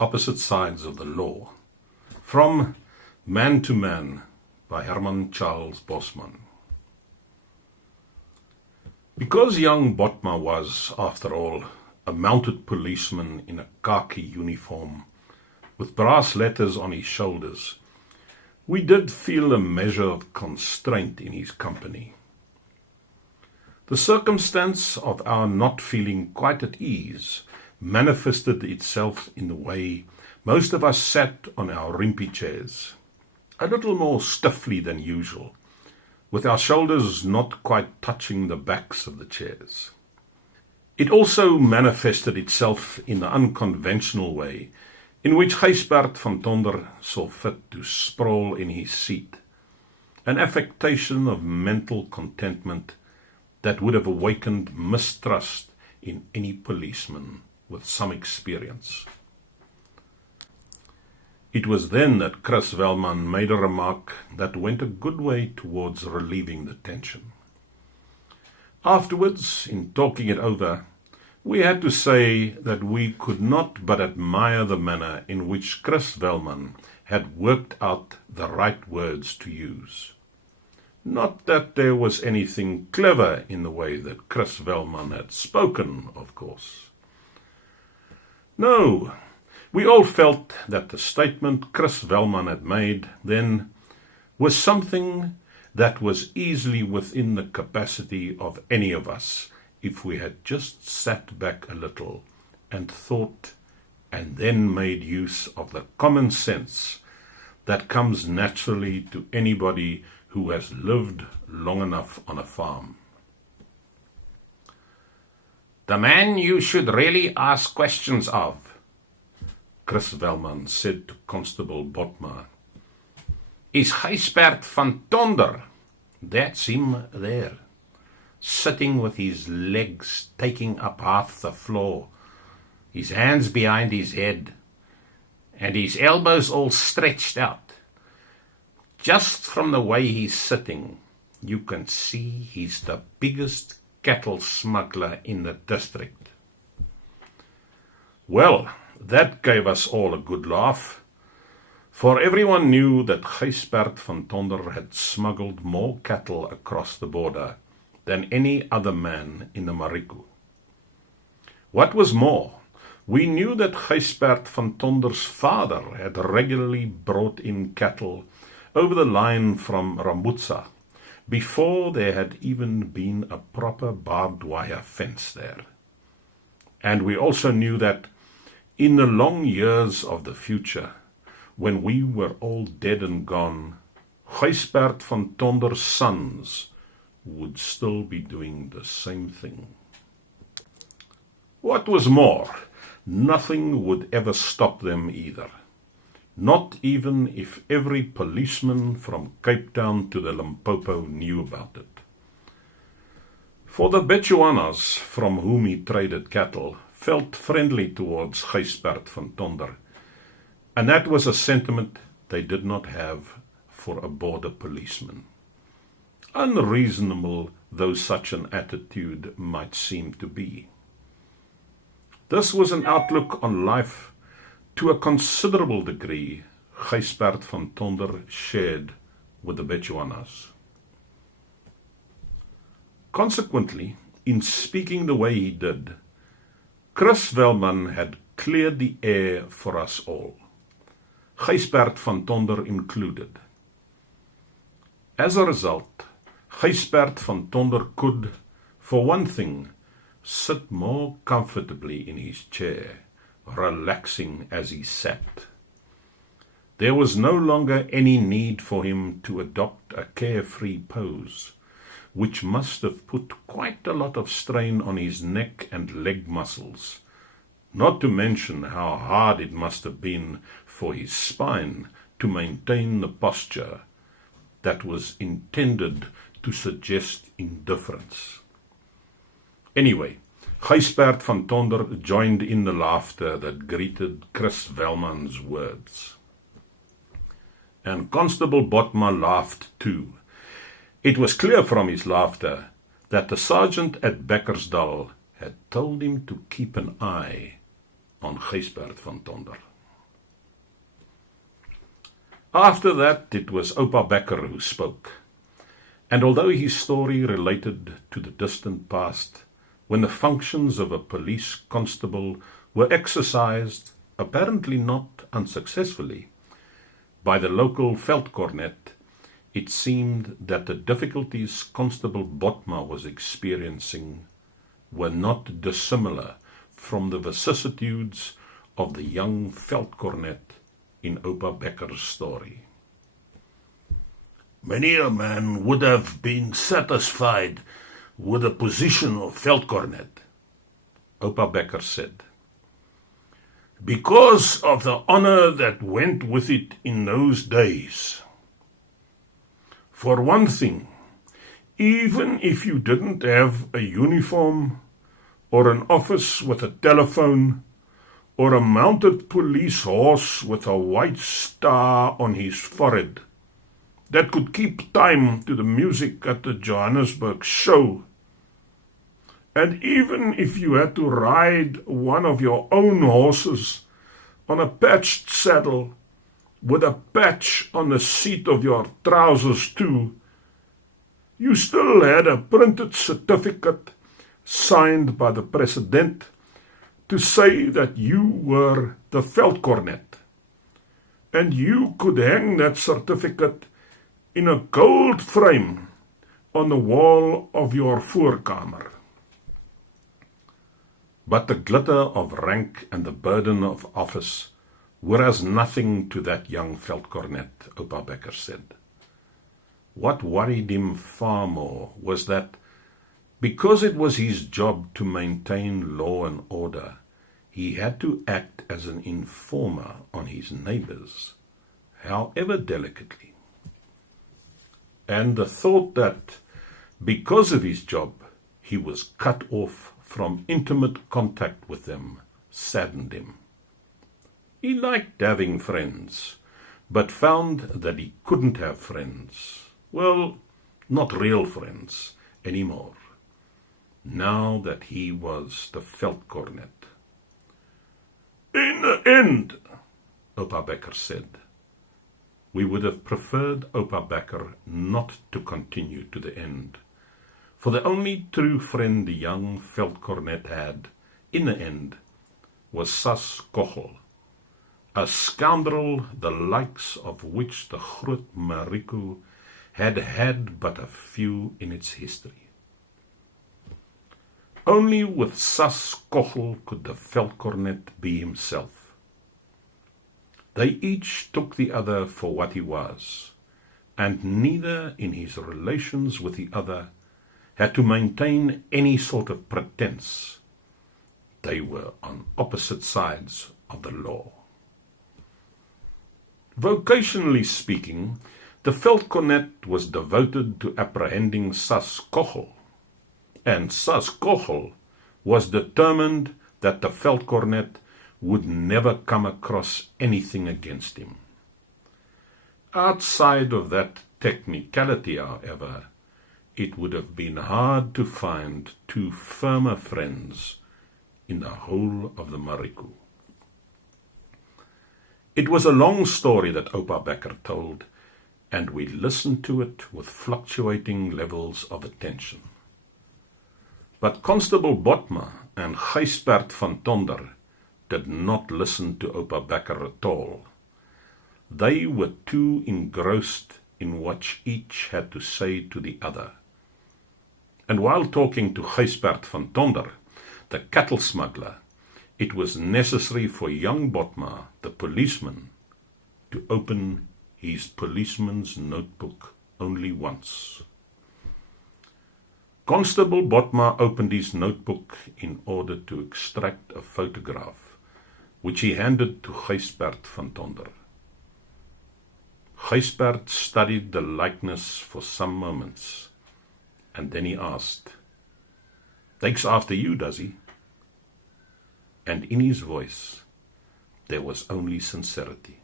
Opposite Sides of the Law, from Man to Man by Herman Bosman. Because young Botma was, after all, a mounted policeman in a khaki uniform, with brass letters on his shoulders, we did feel a measure of constraint in his company. The circumstance of our not feeling quite at ease manifested itself in the way most of us sat on our rimpy chairs, a little more stiffly than usual, with our shoulders not quite touching the backs of the chairs. It also manifested itself in the unconventional way in which Gijsbert van Tonder saw fit to sprawl in his seat, an affectation of mental contentment that would have awakened mistrust in any policeman with some experience. It was then that Chris Velman made a remark that went a good way towards relieving the tension. Afterwards, in talking it over, we had to say that we could not but admire the manner in which Chris Velman had worked out the right words to use. Not that there was anything clever in the way that Chris Velman had spoken, of course. No, we all felt that the statement Chris Velman had made then was something that was easily within the capacity of any of us if we had just sat back a little and thought and then made use of the common sense that comes naturally to anybody who has lived long enough on a farm. "The man you should really ask questions of," Chris Velman said to Constable Botma, "is Gijsbert van Tonder. That's him there, sitting with his legs taking up half the floor, his hands behind his head, and his elbows all stretched out. Just from the way he's sitting, you can see he's the biggest cattle smuggler in the district." Well, that gave us all a good laugh, for everyone knew that Gijsbert van Tonder had smuggled more cattle across the border than any other man in the Mariku. What was more, we knew that Gijsbert van Tonder's father had regularly brought in cattle over the line from Rambutsa, before there had even been a proper barbed wire fence there. And we also knew that in the long years of the future, when we were all dead and gone, Gijsbert van Tonder's sons would still be doing the same thing. What was more, nothing would ever stop them either. Not even if every policeman from Cape Town to the Limpopo knew about it. For the Bechuanas, from whom he traded cattle, felt friendly towards Gijsbert van Tonder, and that was a sentiment they did not have for a border policeman. Unreasonable though such an attitude might seem to be. This was an outlook on life to a considerable degree Gijsbert van Tonder shared with the Bechuanas. Consequently, in speaking the way he did, Chris Velman had cleared the air for us all, Gijsbert van Tonder included. As a result, Gijsbert van Tonder could, for one thing, sit more comfortably in his chair, relaxing as he sat. There was no longer any need for him to adopt a carefree pose, which must have put quite a lot of strain on his neck and leg muscles, not to mention how hard it must have been for his spine to maintain the posture that was intended to suggest indifference. Anyway, Gijsbert van Tonder joined in the laughter that greeted Chris Velman's words. And Constable Botma laughed too. It was clear from his laughter that the sergeant at Beckersdal had told him to keep an eye on Gijsbert van Tonder. After that, it was Oupa Becker who spoke. And although his story related to the distant past, when the functions of a police constable were exercised, apparently not unsuccessfully, by the local veldkornet, it seemed that the difficulties Constable Bosman was experiencing were not dissimilar from the vicissitudes of the young veldkornet in Oupa Becker's story. Many a man would have been satisfied with the position of veldkornet, Oupa Becker said, because of the honor that went with it in those days. For one thing, even if you didn't have a uniform or an office with a telephone or a mounted police horse with a white star on his forehead that could keep time to the music at the Johannesburg show, and even if you had to ride one of your own horses on a patched saddle with a patch on the seat of your trousers too, you still had a printed certificate signed by the president to say that you were the veldkornet, and you could hang that certificate in a gold frame on the wall of your voorkamer. But the glitter of rank and the burden of office were as nothing to that young veldkornet, Oupa Becker said. What worried him far more was that, because it was his job to maintain law and order, he had to act as an informer on his neighbors, however delicately. And the thought that, because of his job, he was cut off from intimate contact with them saddened him. He liked having friends, but found that he couldn't have friends. Well, not real friends anymore, now that he was the veldkornet. In the end, Oupa Becker said. We would have preferred Oupa Becker not to continue to the end, for the only true friend the young veldkornet had, in the end, was Sas Kochel, a scoundrel the likes of which the Groot Mariku had had but a few in its history. Only with Sas Kochel could the veldkornet be himself. They each took the other for what he was, and neither in his relations with the other had to maintain any sort of pretense. They were on opposite sides of the law. Vocationally speaking, the veldkornet was devoted to apprehending Sas Kochel, and Sas Kochel was determined that the veldkornet would never come across anything against him. Outside of that technicality, however, it would have been hard to find two firmer friends in the whole of the Mariku. It was a long story that Oupa Becker told, and we listened to it with fluctuating levels of attention. But Constable Bosman and Gysbert van Tonder did not listen to Oupa Becker at all. They were too engrossed in what each had to say to the other. And while talking to Gysbert van Tonder, the cattle smuggler, it was necessary for young Bosman, the policeman, to open his policeman's notebook only once. Constable Bosman opened his notebook in order to extract a photograph, which he handed to Gysbert van Tonder. Gysbert studied the likeness for some moments, and then he asked, "Takes after you, does he?" And in his voice there was only sincerity.